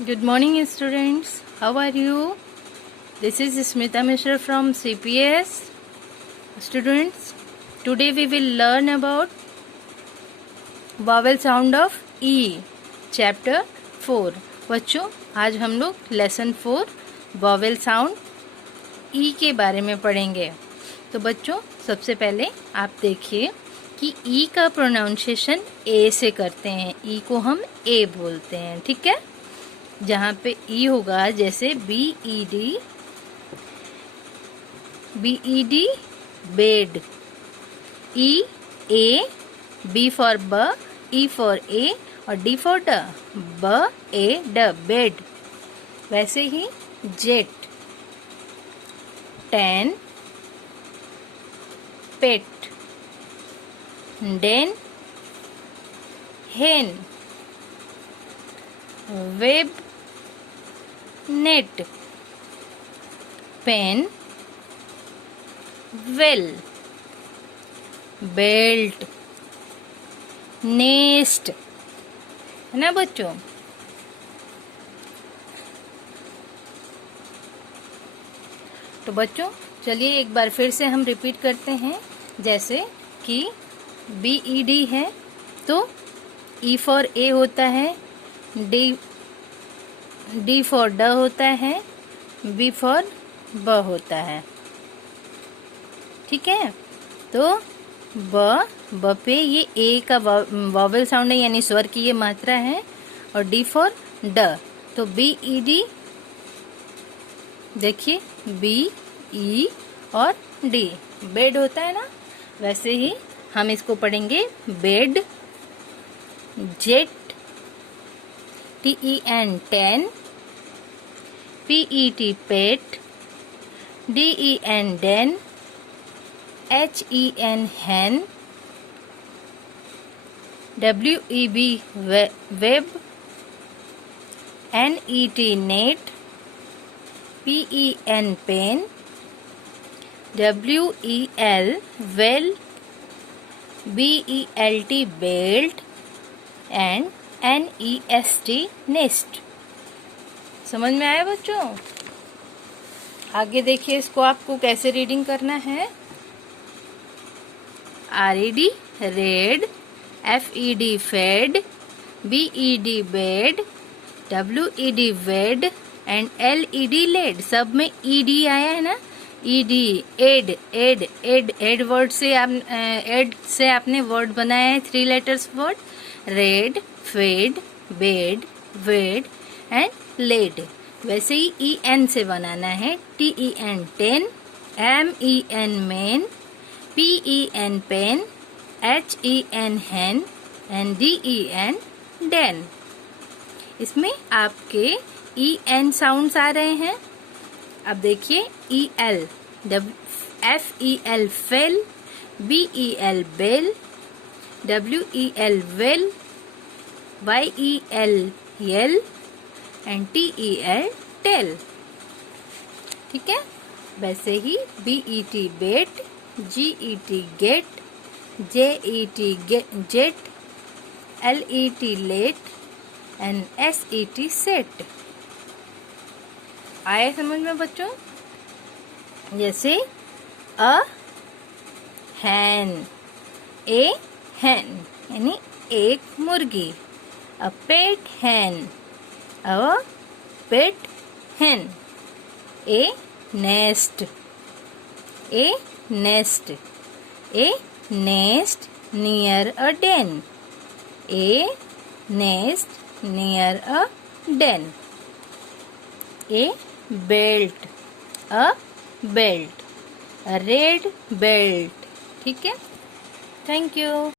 Good morning, students. How are you? This is Smita Mishra from CPS. Students, today we will learn about vowel sound of E, chapter 4. बच्चों, आज हम लोग lesson 4 vowel sound E के बारे में पढ़ेंगे. तो बच्चों, सबसे पहले आप देखिए कि E का प्रोनाउंसिएशन A से करते हैं. E को हम A बोलते हैं, ठीक है. जहाँ पे ई होगा, जैसे BED bed, A, B for ब, E फॉर ए और D फॉर ड, ड बेड. वैसे ही jet, 10 pet, den hen, web net, pen well, belt nest, है ना बच्चों. तो बच्चों चलिए एक बार फिर से हम रिपीट करते हैं. जैसे कि BED है तो E फॉर ए होता है, D फॉर ड होता है, B फॉर ब होता है, ठीक है. तो ब पे ये ए का वॉवेल साउंड है, यानी स्वर की ये मात्रा है. और D फॉर ड, तो BED देखिए, BE और D बेड होता है ना. वैसे ही हम इसको पढ़ेंगे bed, jet, TEN 10, PET pet, DEN den, HEN hen, WEB web, NET net, PEN pen, WEL well, BELT belt and NEST nest. समझ में आया बच्चों? आगे देखिए इसको आपको कैसे रीडिंग करना है. RED red, FED fed, BED bed, WED wed and LED led. सब में ED आया है ना. ED एड वर्ड से एड से आपने वर्ड बनाया है, 3 letters word. Red, fed, bed, wed and led. वैसे ही EN से बनाना है. TEN 10, MEN men, PEN pen, HEN hen and DEN डेन. इसमें आपके EN साउंड्स आ रहे हैं. अब देखिए EL, FEL fell, BEL bell, WEL well, YEL yell and TEL tell, ठीक है. वैसे ही BET bet, GET get, JET jet, LET let and SET set. आए समझ में बच्चों? जैसे अ हैन, ए हैन यानी एक मुर्गी. A pet hen, a pet hen. A nest, a nest, a nest near a den, a nest near a den. A belt, a belt, a red belt, ठीक है. Thank you.